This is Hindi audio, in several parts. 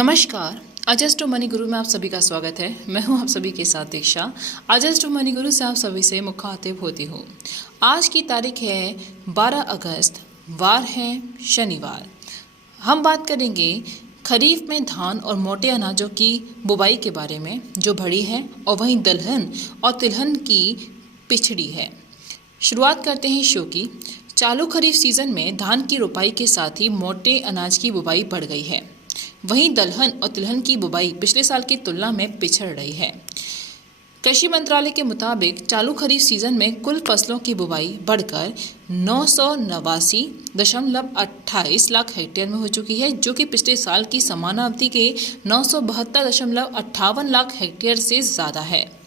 नमस्कार। अजस्ट मनी गुरु में आप सभी का स्वागत है। मैं हूं आप सभी के साथ दीक्षा। अजस्ट मनी गुरु से आप सभी से मुखातिब होती हूं। आज की तारीख है 12 अगस्त, वार है शनिवार। हम बात करेंगे खरीफ में धान और मोटे अनाजों की बुवाई के बारे में, जो बड़ी है, और वहीं दलहन और तिलहन की पिछड़ी है। शुरुआत करते हैं शो की। चालू खरीफ सीजन में धान की रोपाई के साथ ही मोटे अनाज की बुवाई बढ़ गई है। वहीं दलहन और तिलहन की बुवाई पिछले साल की तुलना में पिछड़ रही है। कृषि मंत्रालय के मुताबिक चालू खरीफ सीजन में कुल फसलों की बुवाई बढ़कर 989.28 लाख हेक्टेयर में हो चुकी है, जो कि पिछले साल की समानावधि के 972.58 लाख हेक्टेयर से ज़्यादा है।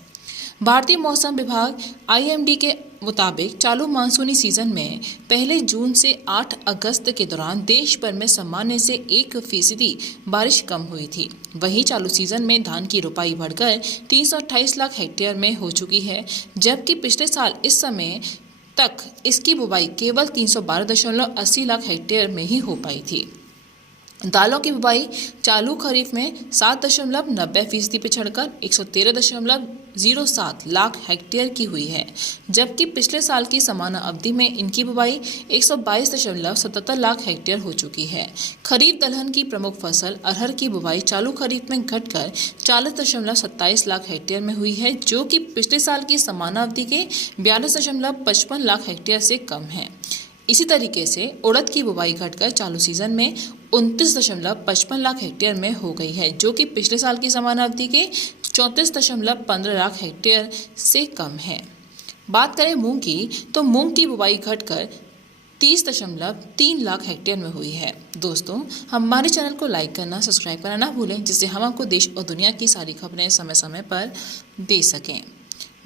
भारतीय मौसम विभाग IMD के मुताबिक चालू मानसूनी सीजन में पहले जून से 8 अगस्त के दौरान देश भर में सामान्य से 1% बारिश कम हुई थी। वहीं चालू सीजन में धान की रोपाई बढ़कर 328 लाख हेक्टेयर में हो चुकी है, जबकि पिछले साल इस समय तक इसकी बुवाई केवल 312.80 लाख हेक्टेयर में ही हो पाई थी। दालों की बुवाई चालू खरीफ में 7.90% पे चढ़कर 113.07 लाख हेक्टेयर की हुई है, जबकि पिछले साल की समान अवधि में इनकी बुवाई 122.77 लाख हेक्टेयर हो चुकी है। खरीफ दलहन की प्रमुख फसल अरहर की बुवाई चालू खरीफ में घटकर 40.27 लाख हेक्टेयर में हुई है, जो कि पिछले साल की समान अवधि के 42.55 लाख हेक्टेयर से कम है। इसी तरीके से उड़द की बुवाई घटकर चालू सीजन में 29.55 लाख हेक्टेयर में हो गई है, जो कि पिछले साल की समान अवधि के 34.15 लाख हेक्टेयर से कम है। बात करें मूंग की, तो मूंग की बुवाई घटकर 30.3 लाख हेक्टेयर में हुई है। दोस्तों, हमारे चैनल को लाइक करना, सब्सक्राइब करना ना भूलें, जिससे हम आपको देश और दुनिया की सारी खबरें समय समय पर दे सकें।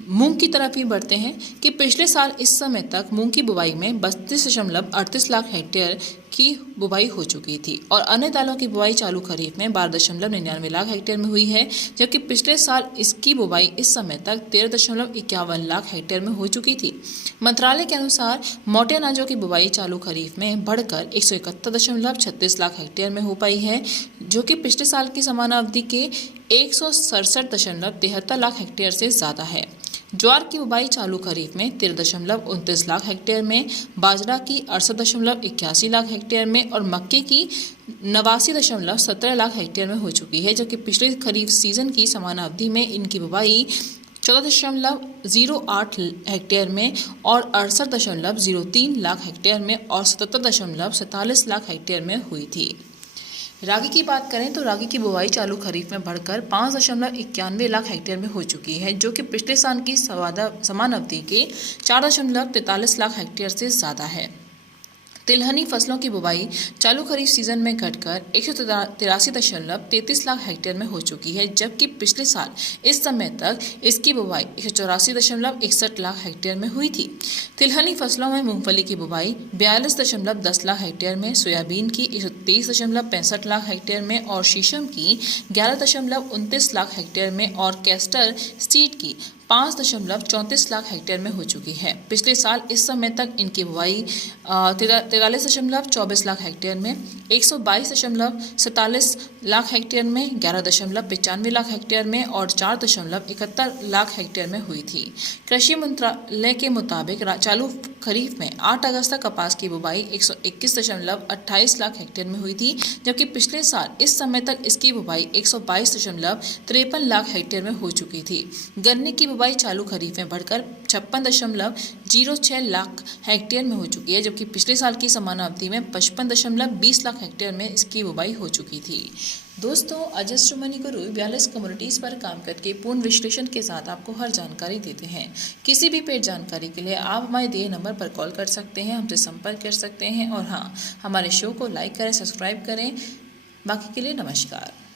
मूंग की तरफ ही बढ़ते हैं कि पिछले साल इस समय तक मूंग की बुवाई में 32.38 लाख हेक्टेयर की बुवाई हो चुकी थी, और अन्य दालों की बुवाई चालू खरीफ में 12.99 लाख हेक्टेयर में हुई है, जबकि पिछले साल इसकी बुवाई इस समय तक 13.51 लाख हेक्टेयर में हो चुकी थी। मंत्रालय के अनुसार मोटे अनाजों की बुवाई चालू खरीफ में बढ़कर 171.36 लाख हेक्टेयर में हो पाई है, जो कि पिछले साल की समान अवधि के 167.73 लाख हेक्टेयर से ज़्यादा है। ज्वार की बुवाई चालू खरीफ में 13.29 लाख हेक्टेयर में, बाजरा की 68.81 लाख हेक्टेयर में और मक्के की 89.17 लाख हेक्टेयर में हो चुकी है, जबकि पिछले खरीफ सीजन की समान अवधि में इनकी बुवाई 14.08 हेक्टेयर में और 68.03 लाख हेक्टेयर में और 77.47 लाख हेक्टेयर में हुई थी। रागी की बात करें तो रागी की बुवाई चालू खरीफ में बढ़कर 5.91 लाख हेक्टेयर में हो चुकी है, जो कि पिछले साल की समान अवधि के 4.43 लाख हेक्टेयर से ज़्यादा है। तिलहनी फसलों की बुवाई चालू खरीफ सीजन में घटकर 183.33 लाख हेक्टेयर में हो चुकी है, जबकि पिछले साल इस समय तक इसकी बुवाई 184.61 लाख हेक्टेयर में हुई थी। तिलहनी फसलों में मूंगफली की बुवाई 42.10 लाख हेक्टेयर में, सोयाबीन की 123.65 लाख हेक्टेयर में और शीशम की 11.29 लाख हेक्टेयर में और कैस्टर सीड की 5.34 लाख हेक्टेयर में हो चुकी है। पिछले साल इस समय तक इनकी बुवाई 43.24 लाख हेक्टेयर में, 122.47 लाख हेक्टेयर में, 11.95 लाख हेक्टेयर में और 4.71 लाख हेक्टेयर में हुई थी। कृषि मंत्रालय के मुताबिक चालू खरीफ में 8 अगस्त तक कपास की बुवाई 121.28 लाख हेक्टेयर में हुई थी, जबकि पिछले साल इस समय तक इसकी बुवाई 122.53 लाख हेक्टेयर में हो चुकी थी। गन्ने की बुवाई चालू खरीफ में बढ़कर 56.06 लाख हेक्टेयर में हो चुकी है, जबकि पिछले साल की समान अवधि में 55.20 लाख हेक्टेयर में इसकी बुवाई हो चुकी थी। दोस्तों, अजस्ट मनी गुरु 42 कम्युनिटीज़ पर काम करके पूर्ण विश्लेषण के साथ आपको हर जानकारी देते हैं। किसी भी पेड जानकारी के लिए आप हमारे दिए नंबर पर कॉल कर सकते हैं, हमसे संपर्क कर सकते हैं, और हाँ, हमारे शो को लाइक करें, सब्सक्राइब करें। बाकी के लिए नमस्कार।